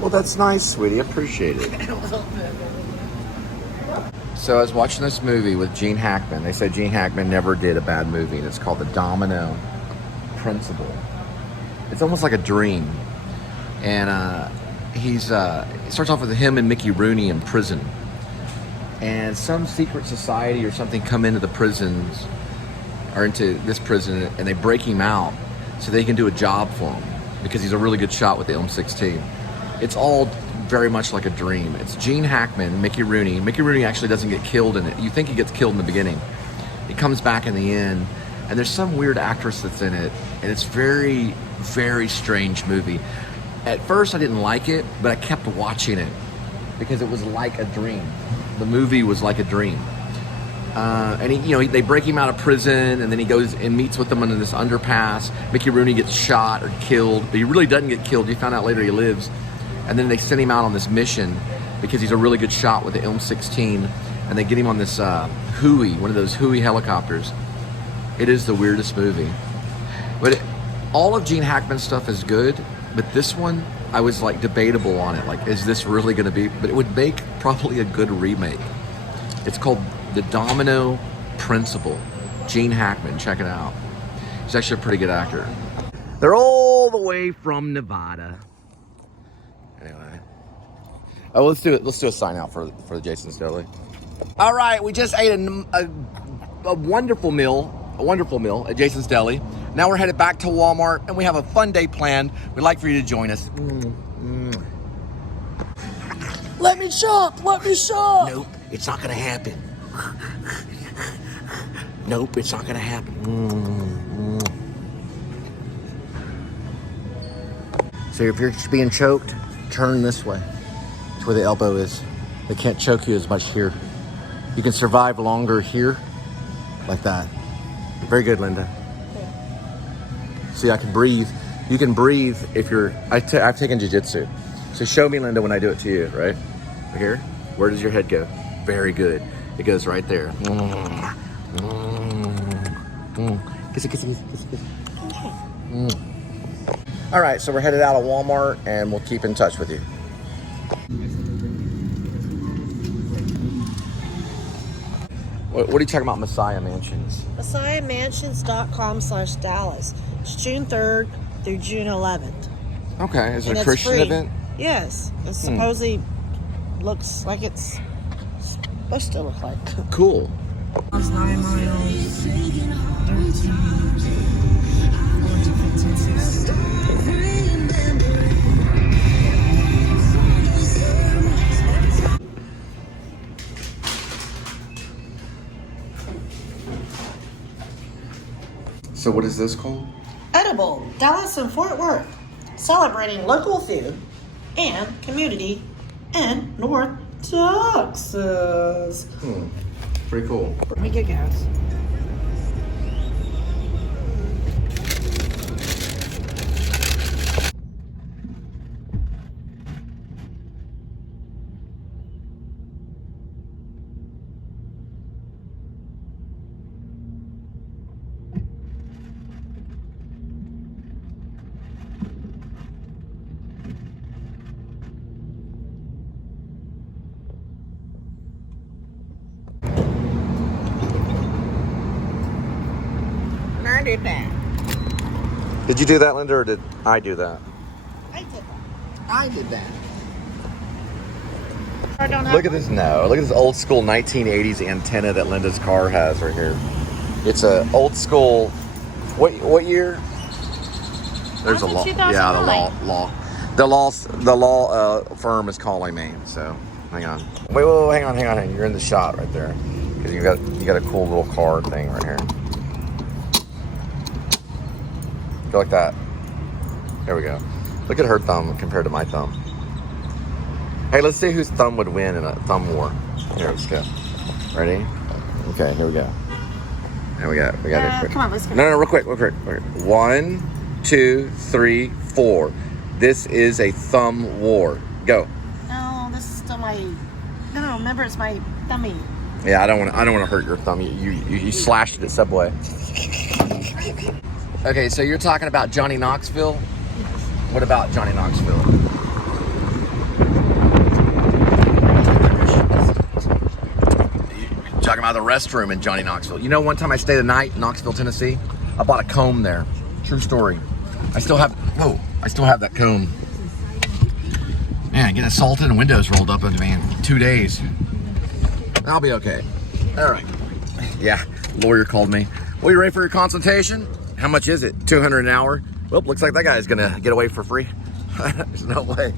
Well, that's nice, sweetie. Appreciate it. So I was watching this movie with Gene Hackman. They said Gene Hackman never did a bad movie, and it's called The Domino Principle. It's almost like a dream. And it starts off with him and Mickey Rooney in prison. And some secret society or something come into the prisons, or into this prison, and they break him out so they can do a job for him because he's a really good shot with the M16. It's all very much like a dream. It's Gene Hackman, Mickey Rooney. Mickey Rooney actually doesn't get killed in it. You think he gets killed in the beginning. He comes back in the end, and there's some weird actress that's in it, and it's very, very strange movie. At first I didn't like it, but I kept watching it because it was like a dream. The movie was like a dream. And they break him out of prison, and then he goes and meets with them under this underpass. Mickey Rooney gets shot or killed, but he really doesn't get killed. You found out later he lives. And then they send him out on this mission because he's a really good shot with the M16, and they get him on this Huey, one of those Huey helicopters. It is the weirdest movie. But all of Gene Hackman's stuff is good, but this one, I was like debatable on it. Like, is this really gonna be? But it would make probably a good remake. It's called The Domino Principle. Gene Hackman, check it out. He's actually a pretty good actor. They're all the way from Nevada. Anyway. Oh, let's do it. Let's do a sign out for the Jason's Deli. All right, we just ate a wonderful meal at Jason's Deli. Now we're headed back to Walmart, and we have a fun day planned. We'd like for you to join us. Let me shop. Let me shop. Nope, it's not gonna happen. Nope, it's not gonna happen. So if you're just being choked, turn this way. It's where the elbow is. They can't choke you as much here. You can survive longer here, like that. Very good, Linda. See, I can breathe. You can breathe if you're, I've taken jiu-jitsu. So show me, Linda, when I do it to you, right? Right here. Where does your head go? Very good. It goes right there. Kiss it, kiss it, kiss it, kiss it. All right, so we're headed out of Walmart, and we'll keep in touch with you. What are you talking about, Messiah Mansions? MessiahMansions.com/Dallas. It's June 3rd through June 11th. Okay, is it a Christian event? Yes, it supposedly looks like it's supposed to look like. Cool. 9 miles, 13, 14, 15, 16. So what is this called? Edible, Dallas and Fort Worth, celebrating local food and community in North Texas. Pretty cool. Let me get gas. I did that. Did you do that, Linda, or did I do that? I did that. I did that. I don't have Look at this. No, look at this old school 1980s antenna that Linda's car has right here. It's a old school. What year? There's a law. Yeah, the law firm is calling me. So hang on. Wait, hang on. You're in the shot right there because you got a cool little car thing right here. Go like that. There we go. Look at her thumb compared to my thumb. Hey, let's see whose thumb would win in a thumb war. Here, let's go. Ready? Okay, here we go. And we got it. Come on, let's go. No, real quick. 1, 2, 3, 4. This is a thumb war. Go. No, this is still my. No, remember it's my thummy. Yeah, I don't want to hurt your thumb. You slashed it at Subway. Okay, so you're talking about Johnny Knoxville. What about Johnny Knoxville? about the restroom in Johnny Knoxville. You know, one time I stayed the night in Knoxville, Tennessee. I bought a comb there. True story. I still have that comb. Man, getting assaulted and windows rolled up into me in 2 days. I'll be okay. All right. Yeah, lawyer called me. Well, you ready for your consultation? How much is it? $200 an hour? Well, looks like that guy's gonna get away for free. There's no way.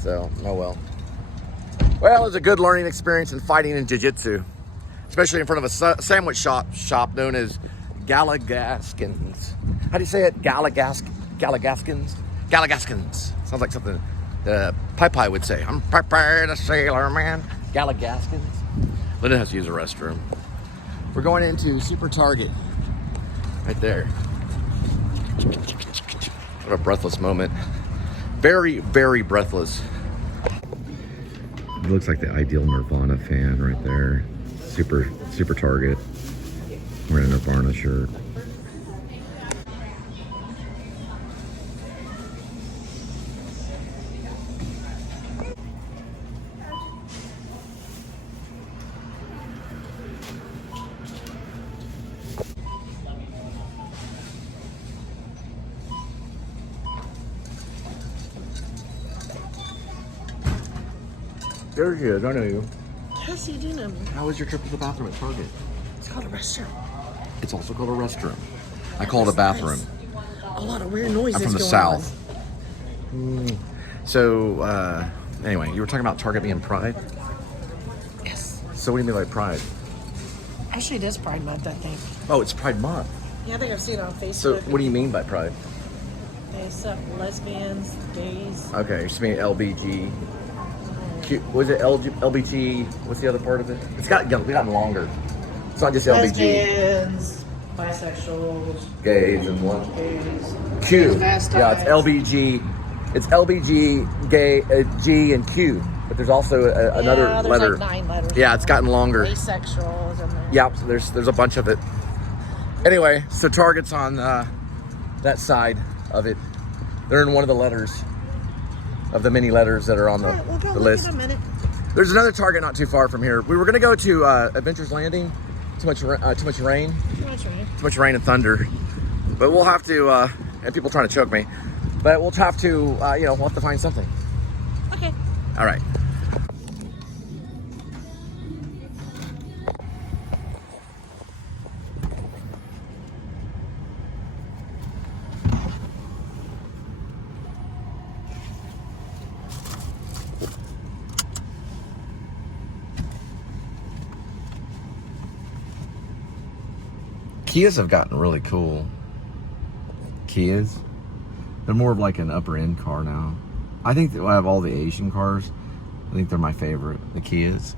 So, oh well. Well, it was a good learning experience in fighting in jiu-jitsu, especially in front of a sandwich shop known as Galagaskins. How do you say it? Galagaskins? Sounds like something Pai would say. I'm prepared, a sailor man. Galagaskins. Linda has to use the restroom. We're going into Super Target. Right there. What a breathless moment. Very, very breathless. It looks like the ideal Nirvana fan right there. Super Target. Wearing a Nirvana shirt. There she is, I know you. Yes, you do know me. How was your trip to the bathroom at Target? It's called a restroom. It's also called a restroom. I call it a bathroom. Nice. A lot of weird noises I'm from the going South. So, anyway, you were talking about Target being Pride? On. Yes. So what do you mean by Pride? Actually, it is Pride Month, I think. Oh, it's Pride Month. Yeah, I think I've seen it on Facebook. So what do you mean by Pride? They accept lesbians, gays. Okay, you're just meaning LBG. Was it LBG? What's the other part of it? It's gotten longer. It's not just LBG. Lesbians, bisexuals, Gays and what? gays. Q. Transvestites. Yeah, it's LBG. It's LBG, gay, G, and Q. But there's also another Yeah, there's letter. like 9 letters. Yeah, it's gotten longer. Asexual is in there. Yeah, so there's a bunch of it. Anyway, so Target's on that side of it. They're in one of the letters of the many letters that are on All right, we'll go the look list. in a minute. There's another Target not too far from here. We were gonna go to Adventures Landing. Too much rain. Too much rain. Too much rain and thunder. But we'll have to. And people trying to choke me. But we'll have to. We'll have to find something. Okay. All right. Kias have gotten really cool. Kias, they're more of like an upper end car now. I think that I have all the Asian cars. I think they're my favorite, the Kias.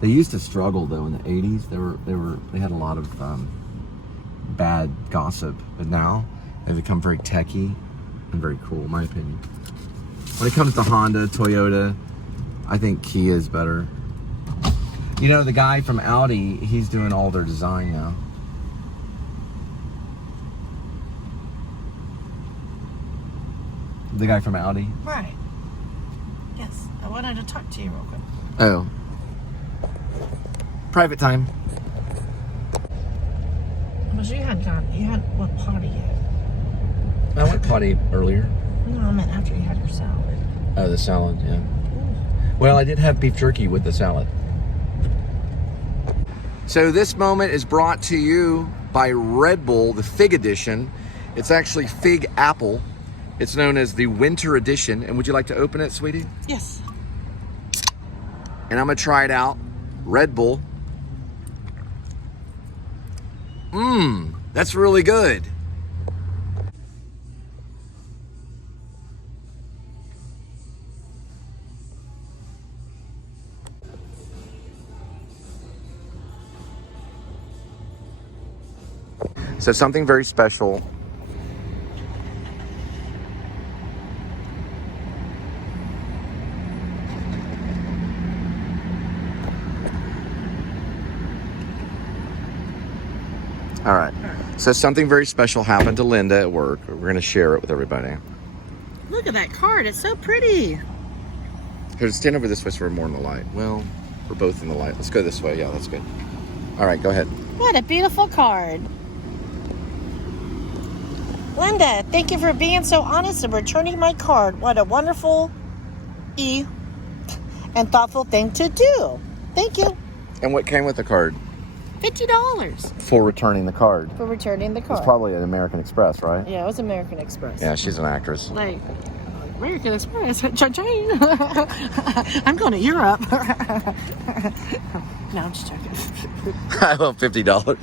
They used to struggle though in the 80s. They had a lot of bad gossip, but now they've become very techy and very cool, in my opinion. When it comes to Honda, Toyota, I think Kia is better. You know, the guy from Audi, he's doing all their design now. The guy from Audi? Right. Yes. I wanted to talk to you real quick. Oh. Private time. Because you had what potty yet? I went potty earlier. No, I meant after you had your salad. Oh, the salad, yeah. Well, I did have beef jerky with the salad. So this moment is brought to you by Red Bull, the Fig Edition. It's actually Fig Apple. It's known as the Winter Edition. And would you like to open it, sweetie? Yes. And I'm gonna try it out. Red Bull. Mmm, that's really good. So something very special. All right. So something very special happened to Linda at work. We're going to share it with everybody. Look at that card. It's so pretty. Here, stand over this way so we're more in the light. Well, we're both in the light. Let's go this way. Yeah, that's good. All right, go ahead. What a beautiful card. Linda, thank you for being so honest and returning my card. What a wonderful and thoughtful thing to do. Thank you. And what came with the card? $50 For returning the card. for returning the card. It's probably an American Express, right? Yeah, it was American Express. Yeah, she's an actress. Like, American Express. Cha-ching. I'm going to Europe. No, I'm just joking. I want $50.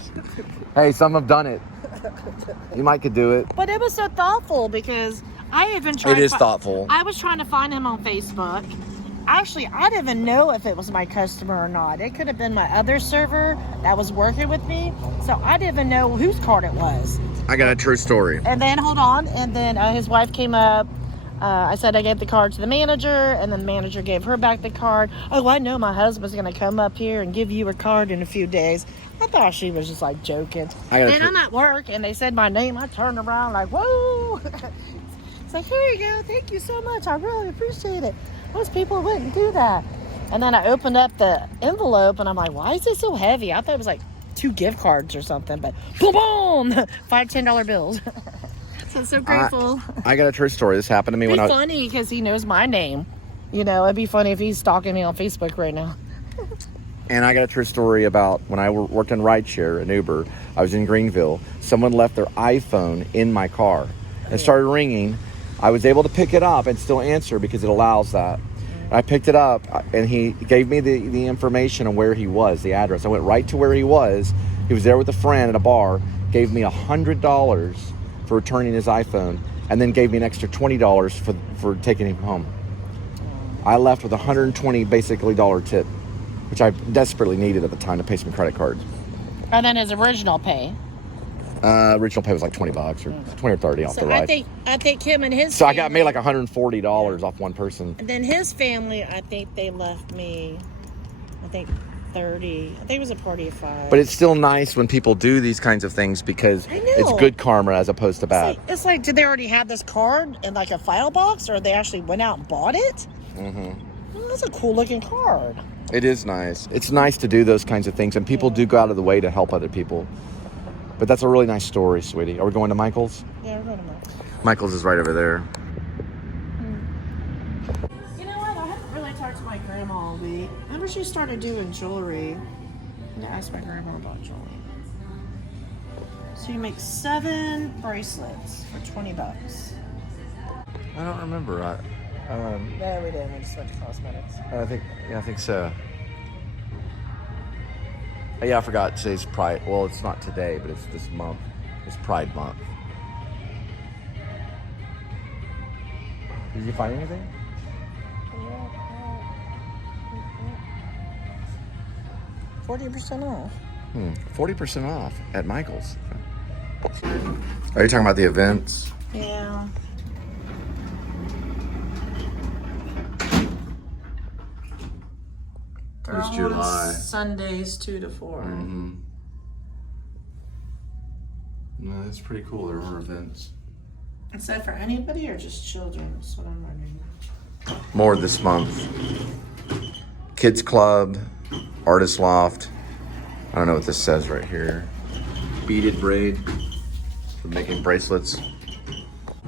Hey, some have done it. You might could do it. But it was so thoughtful because I had been trying It is thoughtful. I was trying to find him on Facebook. Actually, I didn't even know if it was my customer or not. It could have been my other server that was working with me. So I didn't even know whose card it was. I got a true story. And then, hold on. And then his wife came up. I said I gave the card to the manager. And then the manager gave her back the card. Oh, I know my husband's going to come up here and give you a card in a few days. I thought she was just like joking. And I'm at work and they said my name. I turned around like, whoa. It's like, here you go. Thank you so much. I really appreciate it. Most people wouldn't do that. And then I opened up the envelope and I'm like, why is it so heavy? I thought it was like 2 gift cards or something, but boom, boom, $5, $10 bills. So I'm so grateful. I got a true story. This happened to me It'd when be funny because he knows my name. You know, it'd be funny if he's stalking me on Facebook right now. And I got a true story about when I worked in rideshare and Uber. I was in Greenville. Someone left their iPhone in my car. It started ringing. I was able to pick it up and still answer because it allows that. I picked it up and he gave me the information on where he was, the address. I went right to where he was. He was there with a friend at a bar, gave me $100 for returning his iPhone, and then gave me an extra $20 for taking him home. I left with $120 basically tip, which I desperately needed at the time to pay some credit cards. And then his original pay. Original pay was like $20 or 20 or 30 off the ride. I think him and his So family, I got made like $140 off one person. and then his family, I think they left me, I think 30. I think it was a party of 5. But it's still nice when people do these kinds of things because I know. it's good karma as opposed to bad. It's like, did they already have this card in like a file box, or they actually went out and bought it? Mm-hmm. Well, that's a cool looking card. It is nice. It's nice to do those kinds of things, and people do go out of the way to help other people. But that's a really nice story, sweetie. Are we going to Michael's? Yeah, we're going to Michael's. Michael's is right over there. You know what? I haven't really talked to my grandma all week. Remember she started doing jewelry. I'm going to ask my grandma about jewelry. So you make 7 bracelets for $20. I don't remember. No, we didn't. We just went to cosmetics. I think so. Yeah, I forgot today's Pride. Well, it's not today, but it's this month. It's Pride Month. Did you find anything? 40% off. 40% off at Michael's. Are you talking about the events? Yeah. It was July. Sundays 2 to 4. Mm-hmm. No, that's pretty cool. There are events. Is that for anybody or just children? That's what I'm wondering. More this month. Kids Club, Artist Loft. I don't know what this says right here. Beaded braid for making bracelets.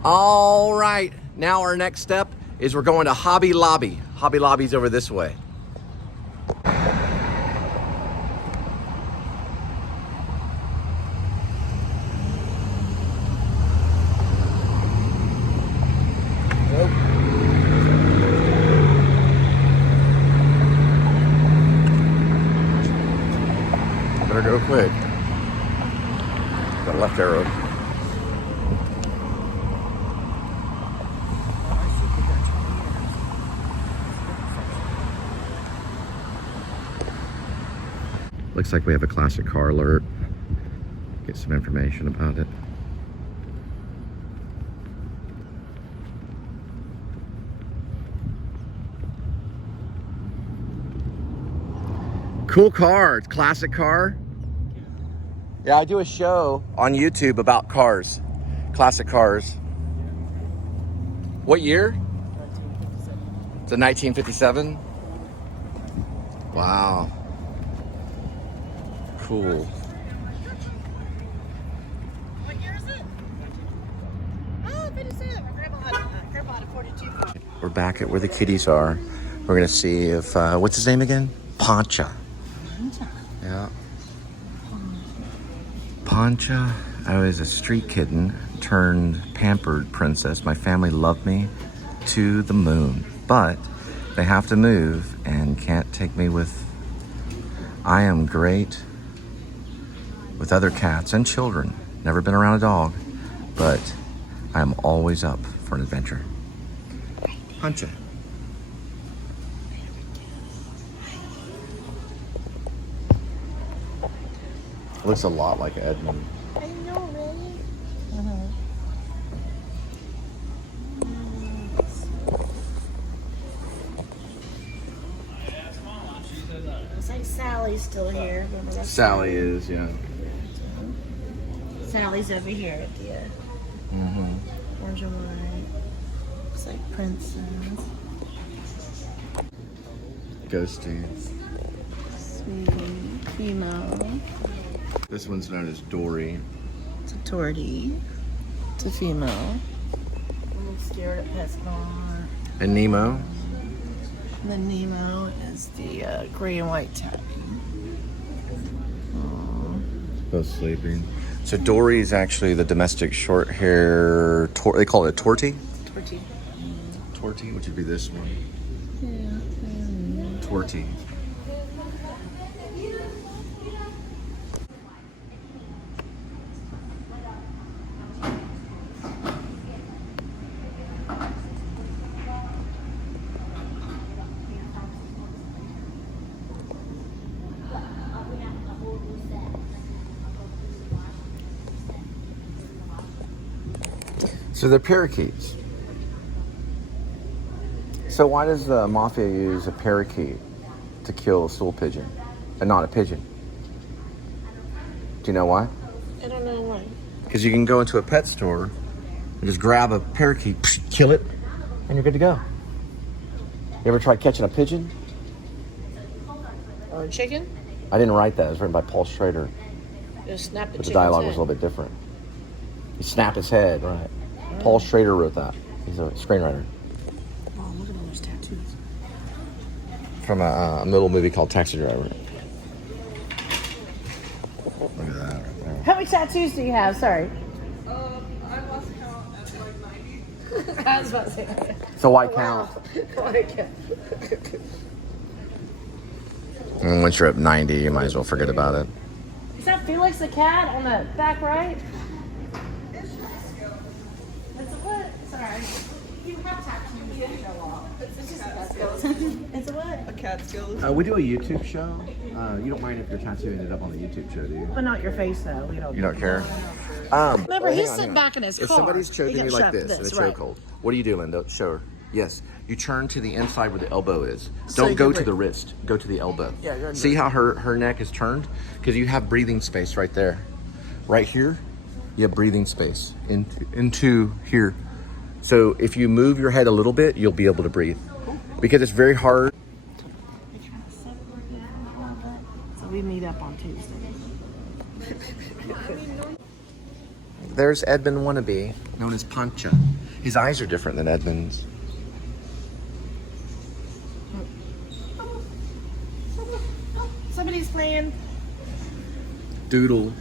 All right, now our next step is we're going to Hobby Lobby. Hobby Lobby's over this way. Better go quick. Got a left arrow. Looks like we have a classic car alert. Get some information about it. Cool car, it's a classic car. Yeah, I do a show on YouTube about cars, classic cars. What year? 1957. It's a 1957? Wow. cool. What year is it? Oh, 57. My grandma had a 42. We're back at where the kitties are. We're gonna see if what's his name again? Pancha. Yeah. Pancha. I was a street kitten turned pampered princess. My family loved me to the moon, but they have to move and can't take me with. I am great with other cats and children. Never been around a dog, but I am always up for an adventure. Pancha. Looks a lot like Edmund. I know, really? Looks like Sally's still here. Sally is, yeah. Sally's over here at the orange and white. Looks like Princess. Ghosty. Sweet. Female. This one's known as Dory. It's a tortie. It's a female. I'm a little scared at PetSmart. And Nemo. And then Nemo is the gray and white tabby. Both sleeping. So Dory is actually the domestic short hair. They call it a tortie. Tortie. Tortie, which would be this one. Yeah. Tortie. So they're parakeets. So why does the mafia use a parakeet to kill a stool pigeon and not a pigeon? Do you know why? I don't know why. Because you can go into a pet store and just grab a parakeet, kill it, and you're good to go. You ever tried catching a pigeon? Or a chicken? I didn't write that. It was written by Paul Schrader. Just snap the But the chicken's dialogue was head. a little bit different. You snap his head, right. Paul Schrader wrote that. He's a screenwriter. Oh, look at all those tattoos. From a little movie called Taxi Driver. Look at that right there. How many tattoos do you have? Sorry. I lost count at like 90. I was about to say that. So why count? And once you're at 90, you might as well forget about it. Is that Felix the cat on the back right? It's a what? Sorry. You have tattoos that show off. It's just a cat skeleton. It's a what? A cat skeleton. We do a YouTube show. You don't mind if your tattoo ended up on the YouTube show, do you? But not your face, though. We don't. You don't care? Remember, he's hang sitting on. back in his If car. somebody's choking He you got like shot this for in a right. chokehold, what do you do, Linda? Show her. Yes. You turn to the inside where the elbow is. So Don't you go can to breathe. the wrist. Go to the elbow. Yeah, you're See how her neck is turned? Because you have breathing space right there. Right here, you have breathing space into here. So if you move your head a little bit, you'll be able to breathe. Because it's very hard. So we meet up on Tuesday. There's Edmund Wannabe, known as Pancha. His eyes are different than Edmund's. Somebody's playing. Doodle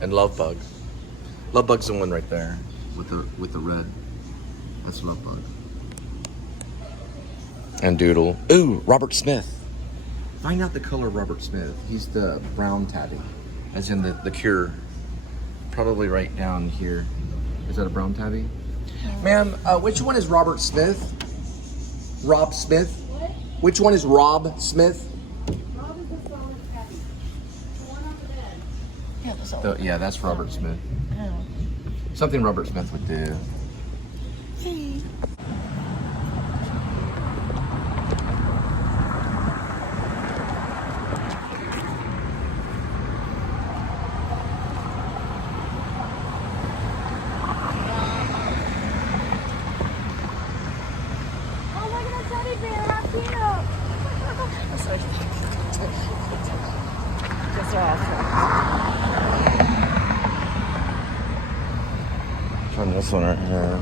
and Lovebug. Lovebug's the one right there with the red. That's Lovebug. And Doodle. Ooh, Robert Smith. Find out the color of Robert Smith. He's the brown tabby, as in the Cure. Probably right down here. Is that a brown tabby? Ma'am, which one is Robert Smith? Rob Smith? What? Which one is Rob Smith? Rob is the brown tabby. The one on the bed. Yeah, that's all. Yeah, that's Robert Smith. Oh. Something Robert Smith would do. Hey. Oh, look at that teddy bear. How cute. Just awesome. find this one right here.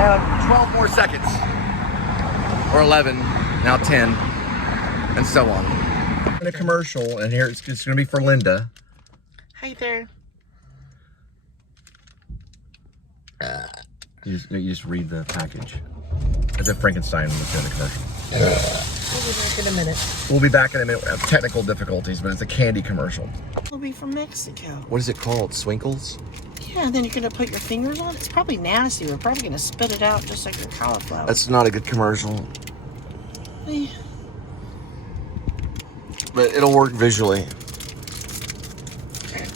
And 12 more seconds. Or 11, now 10, and so on. In a commercial, and here it's going to be for Linda. Hi there. You just read the package. As if Frankenstein was doing the commercial. We'll be back in a minute. We'll be back in a minute. We have technical difficulties, but it's a candy commercial. We'll be from Mexico. What is it called? Swinkles? Yeah, and then you're gonna put your fingers on it. It's probably nasty. We're probably gonna spit it out just like your cauliflower. That's not a good commercial. Eh. But it'll work visually.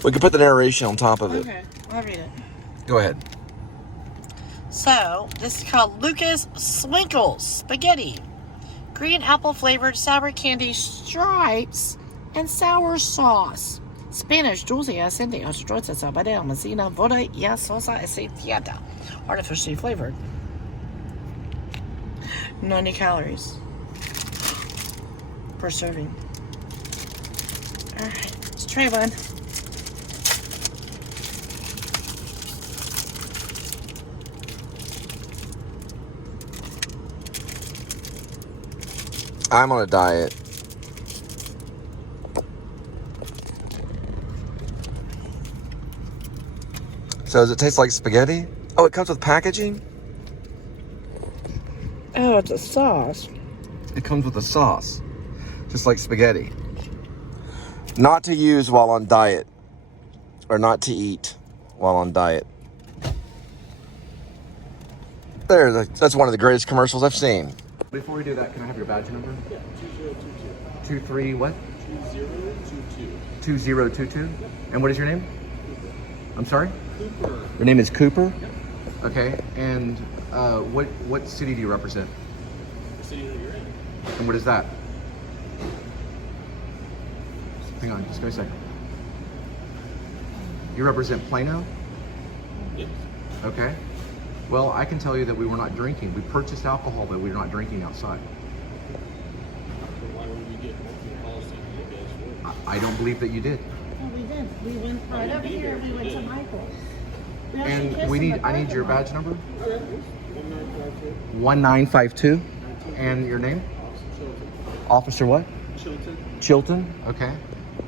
We could put the narration on top of it. Okay, I'll read it. Go ahead. So, this is called Lucas Swinkles Spaghetti. Green apple flavored sour candy stripes and sour sauce. Spanish dulce ascending ostroza sabadea messina voda y salsa aceitiada. Artificially flavored. 90 calories per serving. Alright, let's try one. I'm on a diet. So does it taste like spaghetti? Oh, it comes with packaging? Oh, it's a sauce. It comes with a sauce. Just like spaghetti. Not to use while on diet. Or not to eat while on diet. There, that's one of the greatest commercials I've seen. Before we do that, can I have your badge number? Yeah, 2022. 23 what? 2022. 2022? And what is your name? I'm sorry? Cooper. Your name is Cooper? Yep. Okay, and what city do you represent? The city that you're in. And what is that? Hang on, just give me a second. You represent Plano? Yes. Okay. Well, I can tell you that we were not drinking. We purchased alcohol, but we were not drinking outside. Then why would we get multiple policies to you guys for? I don't believe that you did. Oh, we did. We went right over here. We went to Michael's. And I need your badge number. Okay. 1952. 1952. And your name? Chilton. Officer what? Chilton. Chilton. Okay.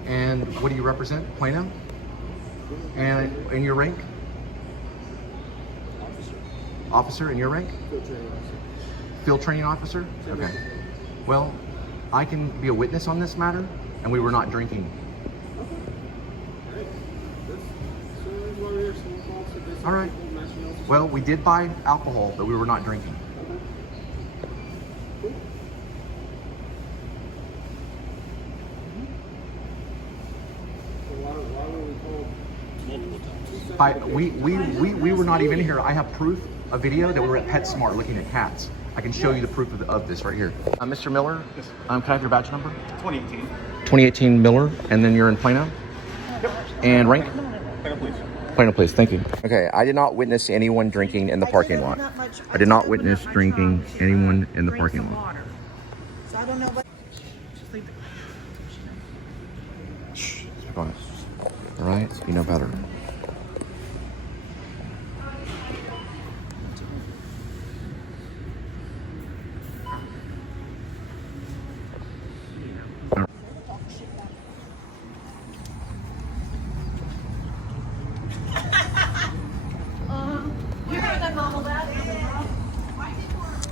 And what do you represent? Plano? And your rank? Officer. Officer, and your rank? Filtering officer. Field training officer? Okay. Well, I can be a witness on this matter, and we were not drinking. Alright. So that's why we're here. Some policy based All right. people matching else. Well, we did buy alcohol, but we were not drinking. So why were we told multiple times? We were not even here. I have proof, a video that we were at PetSmart looking at cats. I can show you the proof of this right here. Mr. Miller, Yes. can I have your badge number? 2018. 2018 Miller, and then you're in Plano? And rank? Plano, please. Plano, please. Thank you. Okay, I did not witness anyone drinking in the parking lot. I did not witness drinking anyone in the parking lot. So I don't know what. Shh, be quiet. All right, you know better.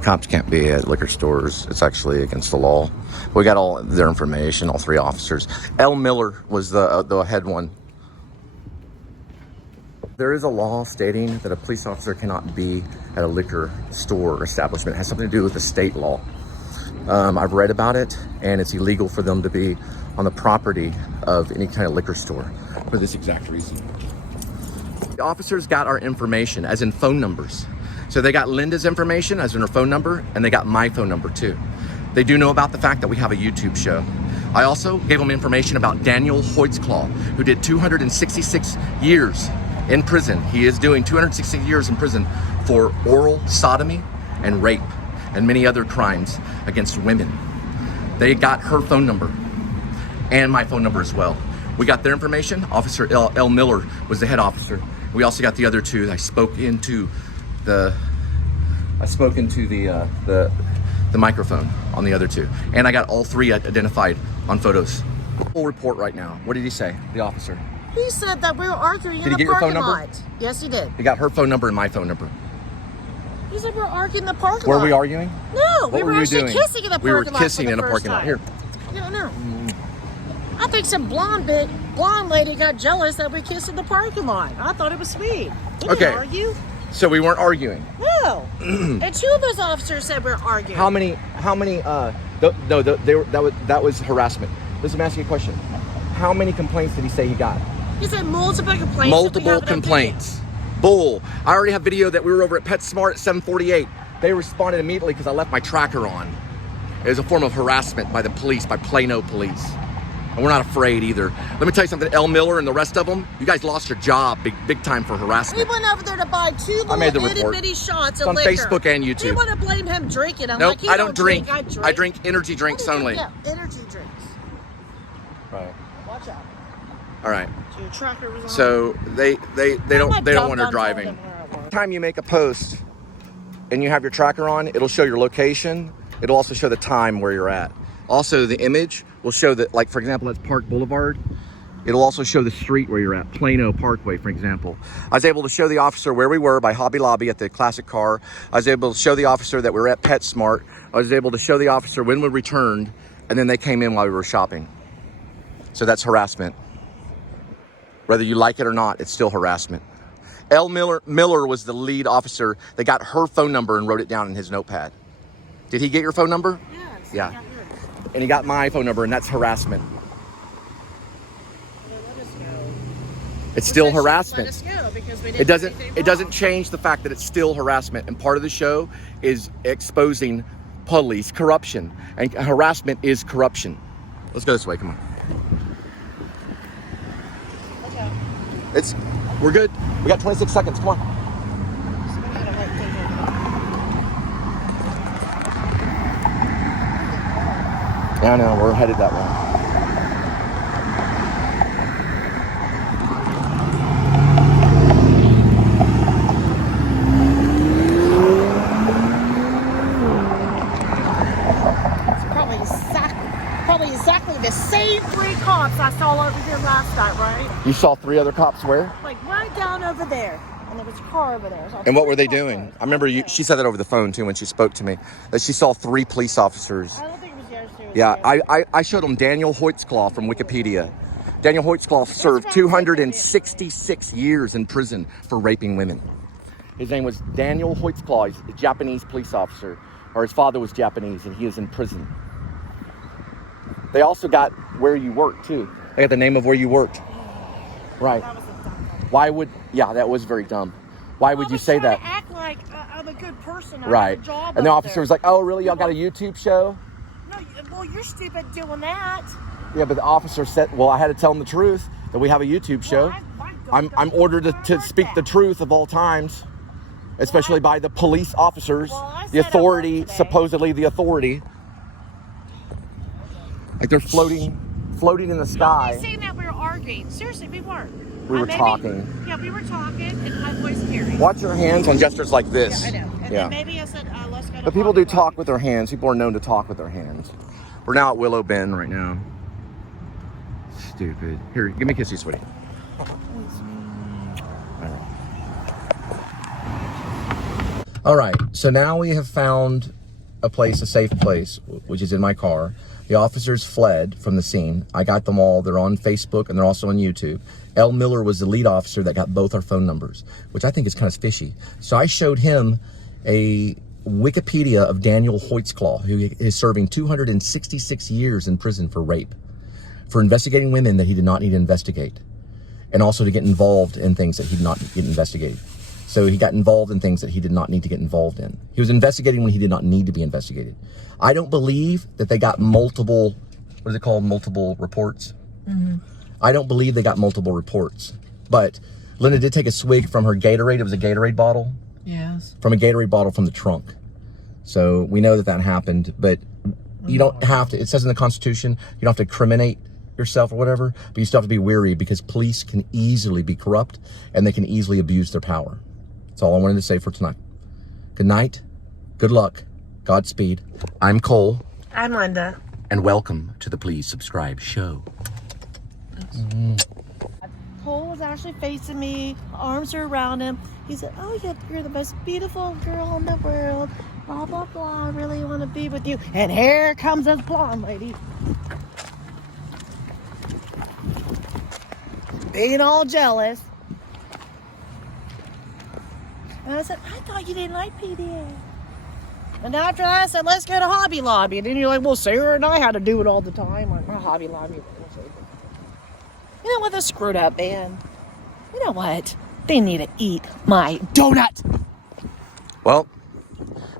Cops can't be at liquor stores. It's actually against the law. We got all their information, all three officers. L. Miller was the head one. There is a law stating that a police officer cannot be at a liquor store or establishment. It has something to do with the state law. I've read about it, and it's illegal for them to be on the property of any kind of liquor store for this exact reason. The officers got our information, as in phone numbers. So they got Linda's information, as in her phone number, and they got my phone number too. They do know about the fact that we have a YouTube show. I also gave them information about Daniel Hoitzclaw, who did 266 years in prison. He is doing 260 years in prison for oral sodomy and rape and many other crimes against women. They got her phone number and my phone number as well. We got their information. Officer L. Miller was the head officer. We also got the other two. I spoke into the microphone on the other two. And I got all three identified on photos. Full report right now. What did he say, the officer? He said that we were arguing Did in he the get your phone parking number? lot. Yes, he did. He got her phone number and my phone number. He said we were arguing in the parking Were lot. we arguing? No, What we were were you actually doing? kissing in the parking We were lot. kissing for in the a parking lot. first Here. time. No. I think some blonde lady got jealous that we kissed in the parking lot. I thought it was sweet. We Okay. didn't argue. So we weren't arguing. No. And two of those officers said we're arguing. How many, that was harassment. Listen, I'm asking you a question. How many complaints did he say he got? He said multiple complaints. Multiple complaints. Bull. I already have video that we were over at PetSmart at 7:48. They responded immediately because I left my tracker on. It was a form of harassment by the police, by Plano police. And we're not afraid either. Let me tell you something, L. Miller and the rest of them, you guys lost your job big time for We harassment. went over there to buy two I made the little itty report. bitty shots It's of on liquor. Facebook and YouTube. You want to blame him drinking. I'm Nope, like, you I don't drink. I drink. I drink energy drinks What do you only. drink? Yeah, energy drinks. Right. Watch out. All right. So your tracker was on. So they don't want her driving. Time you make a post and you have your tracker on, it'll show your location. It'll also show the time where you're at. Also, the image will show that, like, for example, that's Park Boulevard. It'll also show the street where you're at, Plano Parkway, for example. I was able to show the officer where we were by Hobby Lobby at the classic car. I was able to show the officer that we were at PetSmart. I was able to show the officer when we returned, and then they came in while we were shopping. So that's harassment. Whether you like it or not, it's still harassment. L. Miller was the lead officer. They got her phone number and wrote it down in his notepad. Did he get your phone number? Yes. Yeah. And he got my phone number, and that's harassment. Let us go. It's still Let harassment. us go because we didn't It doesn't. do anything It doesn't wrong. change the fact that it's still harassment. And part of the show is exposing police corruption, and harassment is corruption. Let's go this way. Come on. Okay. We're good. We got 26 seconds. Come on. So we gotta wait till you- Yeah, I know. We're headed that way. Probably exactly the same three cops I saw over here last night, right? You saw 3 other cops where? Like right down over there. And there was a car over there. So And what were they three doing? cops. I remember she said that over the phone too when she spoke to me. That she saw 3 police officers. I don't think it was yours too. Yeah, I showed him Daniel Hoitzclaw from Wikipedia. Daniel Hoitzclaw served 266 years in prison for raping women. His name was Daniel Hoitzclaw. He's a Japanese police officer, or his father was Japanese, and he is in prison. They also got where you worked too. They got the name of where you worked. Right. That was a dumb thing. Why would? Yeah, that was very dumb. Why would you say that? I act like I'm a good person. I Right. got a job And the up officer there. was like, "Oh, really? Y'all got a YouTube show?" No, well, you're stupid doing that. Yeah, but the officer said, "Well, I had to tell him the truth that we have a YouTube show. Well, I'm ordered to speak the truth of all times, especially by the police officers, Well, I the said I authority, worked today. supposedly the authority. Like they're floating in the sky." Saying that we were arguing. Seriously, we weren't. We were talking. Yeah, we were talking, and my voice carried. Watch your hands on gestures like this. Yeah, I know. And Yeah. then maybe I said, let's go to But people do Hollywood. talk with their hands. People are known to talk with their hands. We're now at Willow Bend right now. Stupid. Here, give me a kissy, sweetie. All right, so now we have found a safe place, which is in my car. The officers fled from the scene. I got them all. They're on Facebook and they're also on YouTube. L. Miller was the lead officer that got both our phone numbers, which I think is kind of fishy. So I showed him a Wikipedia of Daniel Hoitzclaw, who is serving 266 years in prison for rape, for investigating women that he did not need to investigate, and also to get involved in things that he did not get investigated. So he got involved in things that he did not need to get involved in. He was investigating when he did not need to be investigated. I don't believe that they got multiple, what is it called, multiple reports? I don't believe they got multiple reports. But Linda did take a swig from her Gatorade. It was a Gatorade bottle. Yes. From a Gatorade bottle from the trunk. So we know that that happened, but you don't have to, it says in the Constitution, you don't have to criminate yourself or whatever, but you still have to be wary because police can easily be corrupt and they can easily abuse their power. That's all I wanted to say for tonight. Good night, good luck, Godspeed. I'm Cole. I'm Linda. And welcome to the Please Subscribe show. Cole was actually facing me, arms are around him. He said, oh, you're the most beautiful girl in the world. Blah, blah, blah. I really want to be with you. And here comes this blonde lady. Being all jealous. And I said, I thought you didn't like PDA. And after that, I said, let's go to Hobby Lobby. And then you're like, well, Sarah and I had to do it all the time. Like, my Hobby Lobby. You know what? They're screwed up, man. You know what? They need to eat my donut. Well,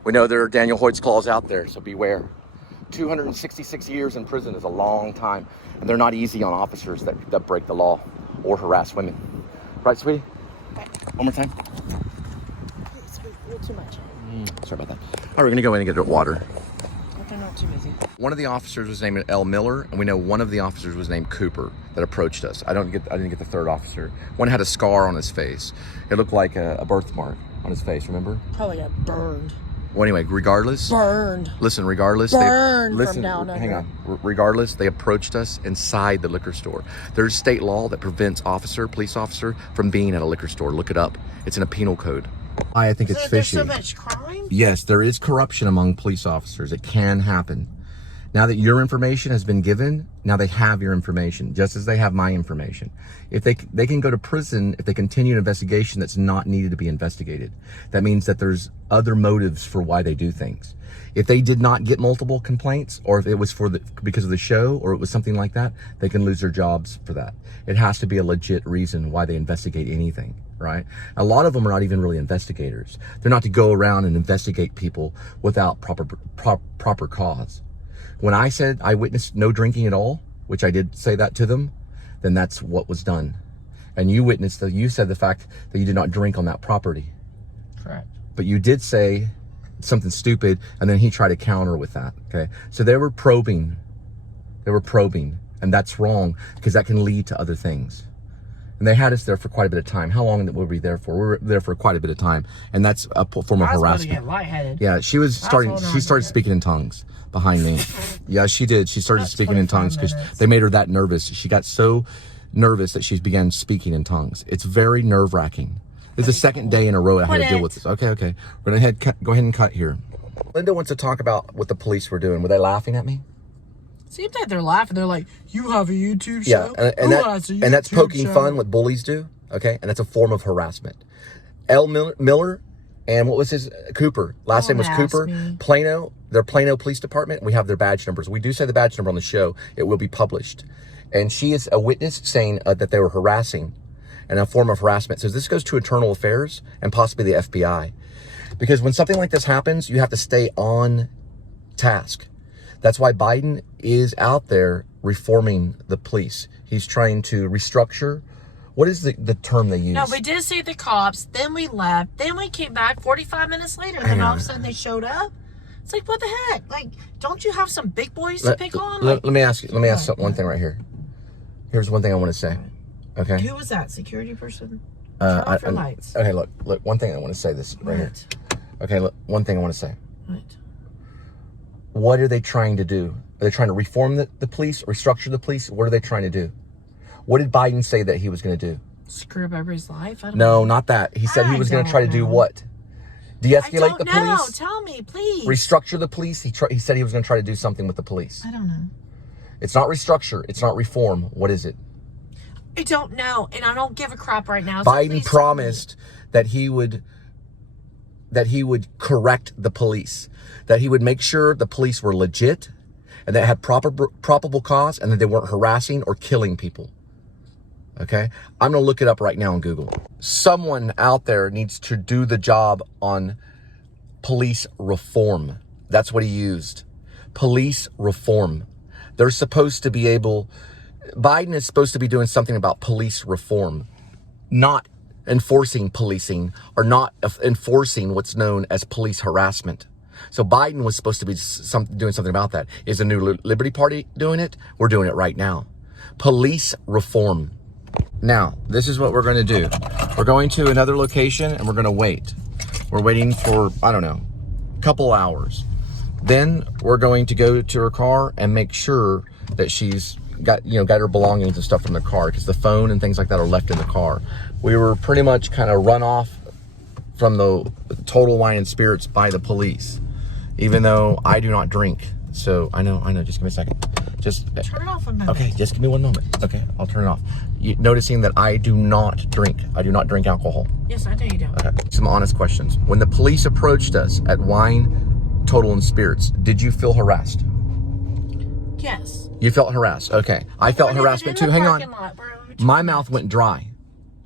we know there are Daniel Hoyt's claws out there, so beware. 266 years in prison is a long time, and they're not easy on officers that break the law or harass women. Right, sweetie? Okay. One more time. It's a little too much. Sorry about that. All right, we're gonna go in and get water. Okay, not too busy. One of the officers was named L. Miller, and we know one of the officers was named Cooper that approached us. I didn't get the third officer. One had a scar on his face. It looked like a birthmark on his face, remember? Probably got burned. Well, anyway, regardless. Burned. Listen, regardless. Burned listen, from down under. hang on. Regardless, they approached us inside the liquor store. There's state law that prevents police officer from being at a liquor store. Look it up. It's in a penal code. I think it's fishy. There's so much crime? Yes, there is corruption among police officers. It can happen. Now that your information has been given, now they have your information, just as they have my information. If they can go to prison if they continue an investigation that's not needed to be investigated. That means that there's other motives for why they do things. If they did not get multiple complaints, or if it was because of the show, or it was something like that, they can lose their jobs for that. It has to be a legit reason why they investigate anything, right? A lot of them are not even really investigators. They're not to go around and investigate people without proper cause. When I said I witnessed no drinking at all, which I did say that to them, then that's what was done. And you said the fact that you did not drink on that property. Correct. But you did say something stupid, and then he tried to counter with that, okay? So they were probing, and that's wrong, because that can lead to other things. And they had us there for quite a bit of time. How long were we there for? We were there for quite a bit of time, and that's a form of harassment. I was about to get lightheaded. Yeah, she started speaking in tongues behind me. Yeah, she did. She started speaking in tongues because they made her that nervous. She got so nervous that she began speaking in tongues. It's very nerve-wracking. It's the second day in a row I had to deal with this. Okay. We're gonna go ahead and cut here. Linda wants to talk about what the police were doing. Were they laughing at me? Seems like they're laughing. They're like, you have a YouTube show? Yeah, and that's poking fun, what bullies do, okay? And that's a form of harassment. L. Miller and what was his? Cooper. Last name was Cooper. Plano, their Plano Police Department. We have their badge numbers. We do say the badge number on the show. It will be published. And she is a witness saying that they were harassing, and a form of harassment. So this goes to Internal Affairs and possibly the FBI. Because when something like this happens, you have to stay on task. That's why Biden is out there reforming the police. He's trying to restructure. What is the term they use? No, we did see the cops, then we left, then we came back 45 minutes later, and then all of a sudden they showed up. It's like, what the heck? Like, don't you have some big boys to pick on? Let me ask one thing right here. Here's one thing I want to say. Okay. Who was that? Security person? Turn off your lights. Okay, look. One thing I want to say this right here. Okay, look. One thing I want to say. Right. What are they trying to do? Are they trying to reform the police, restructure the police? What are they trying to do? What did Biden say that he was going to do? Screw up everybody's life? I don't know. No, not that. He said he was going to try to do what? De-escalate the police? No, tell me, please. Restructure the police? He said he was going to try to do something with the police. I don't know. It's not restructure. It's not reform. What is it? I don't know, and I don't give a crap right now. Biden promised that he would correct the police, that he would make sure the police were legit and that had probable cause and that they weren't harassing or killing people. Okay? I'm going to look it up right now on Google. Someone out there needs to do the job on police reform. That's what he used. Police reform. They're supposed to be able... Biden is supposed to be doing something about police reform, not enforcing policing or not enforcing what's known as police harassment. So Biden was supposed to be doing something about that. Is the new Liberty Party doing it? We're doing it right now. Police reform. Now, this is what we're going to do. We're going to another location and we're going to wait. We're waiting for, I don't know, a couple hours. Then we're going to go to her car and make sure that she's got her belongings and stuff from the car, because the phone and things like that are left in the car. We were pretty much kind of run off from the Total Wine and Spirits by the police, even though I do not drink. So I know. Just give me a second. Just turn it off a moment. Okay, just give me one moment. Okay, I'll turn it off. Noticing that I do not drink. I do not drink alcohol. Yes, I know you don't. Okay. Some honest questions. When the police approached us at Wine, Total and Spirits, did you feel harassed? Yes. You felt harassed. Okay. I felt harassment too. Hang on. My mouth went dry.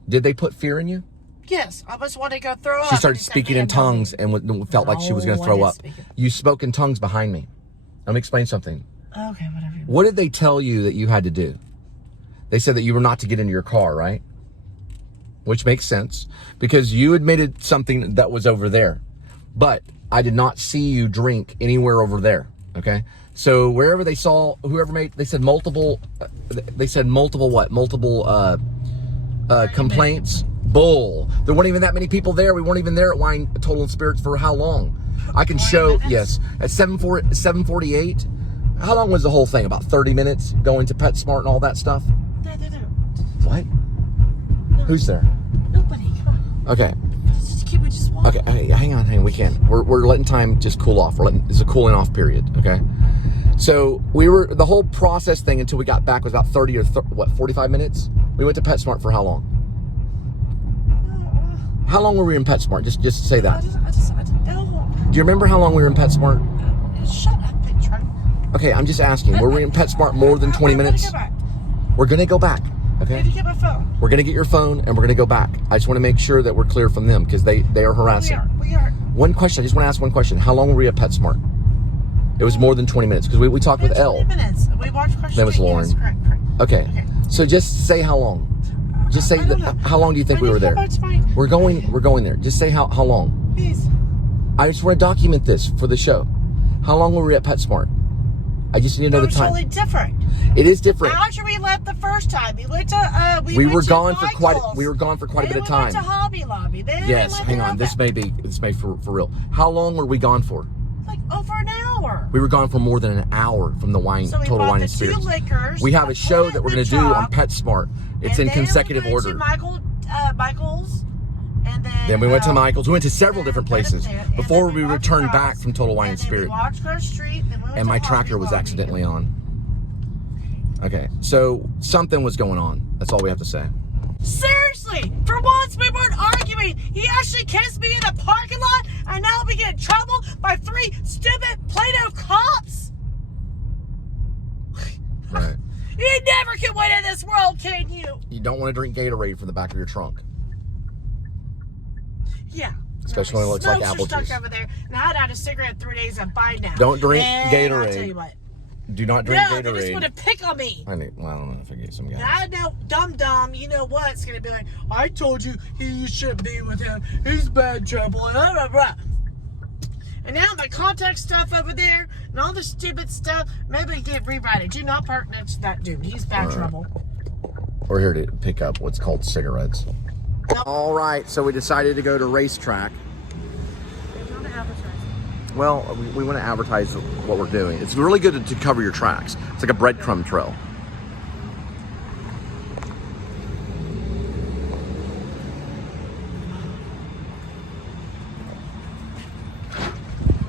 Did they put fear in you? Yes. I just wanted to go throw up. She started speaking in tongues and felt like she was going to throw up. You spoke in tongues behind me. Let me explain something. Okay, whatever. What did they tell you that you had to do? They said that you were not to get into your car, right? Which makes sense, because you admitted something that was over there. But I did not see you drink anywhere over there, okay? So wherever they saw, they said multiple what? Multiple complaints? Bull. There weren't even that many people there. We weren't even there at Wine, Total and Spirits for how long? I can show, yes, at 7:48. How long was the whole thing? About 30 minutes going to PetSmart and all that stuff? No. What? No. Who's there? Nobody. Come on. Okay. Just walk. Okay, hey, hang on. We can't. We're letting time just cool off. It's a cooling off period, okay? So the whole process thing until we got back was about 30 or 45 minutes? We went to PetSmart for how long? How long were we in PetSmart? Just say that. I don't know. Do you remember how long we were in PetSmart? Shut up, big truck. Okay, I'm just asking. Were we in PetSmart more than 20 minutes? We're going to go back. Okay. I need to get my phone. We're going to get your phone and we're going to go back. I just want to make sure that we're clear from them, because they are harassing. We are. One question. I just want to ask one question. How long were we at PetSmart? It was more than 20 minutes, because we talked with Elle. 20 minutes. We watched Crush. That was Lauren. Yes, correct. Okay. So just say how long. Just say how long do you think we were there? We're going there. Just say how long. Please. I just want to document this for the show. How long were we at PetSmart? I just need to know the time. It's totally different. It is different. After we left the first time, we went to we were gone for quite a bit of time. We went to Hobby Lobby. Then yes, hang on. This may for real. How long were we gone for? Like over an hour. We were gone for more than an hour from the Total Wine and Spirits. Liquors, we have a show that we're going to do on PetSmart. It's in consecutive order. Michael's, and then we went to Michael's. We went to several different places before we returned back from Total Wine and Spirits. And my tracker was accidentally on. Okay, so something was going on. That's all we have to say. Seriously, for once we weren't arguing. He actually kissed me in a parking lot, and now we get in trouble by 3 stupid Plano cops. Right. You never can win in this world, can you? You don't want to drink Gatorade from the back of your trunk. Yeah. Especially when it looks like apple juice. Stuck over there, and I had a cigarette 3 days and by now. Don't drink and Gatorade. I'll tell you what. Do not drink Gatorade. No, they just want to pick on me. I don't know if I get some guys. I know, dumb, you know what? It's going to be like, I told you you shouldn't be with him. He's bad trouble. Blah, blah, blah. And now my contact stuff over there and all the stupid stuff, maybe get rewrite. Do not park next to that dude. He's bad trouble. We're here to pick up what's called cigarettes. All right, so we decided to go to Racetrack. Well, we want to advertise what we're doing. It's really good to cover your tracks. It's like a breadcrumb trail.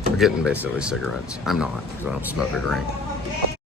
We're getting basically cigarettes. I'm not, because I don't smoke or drink.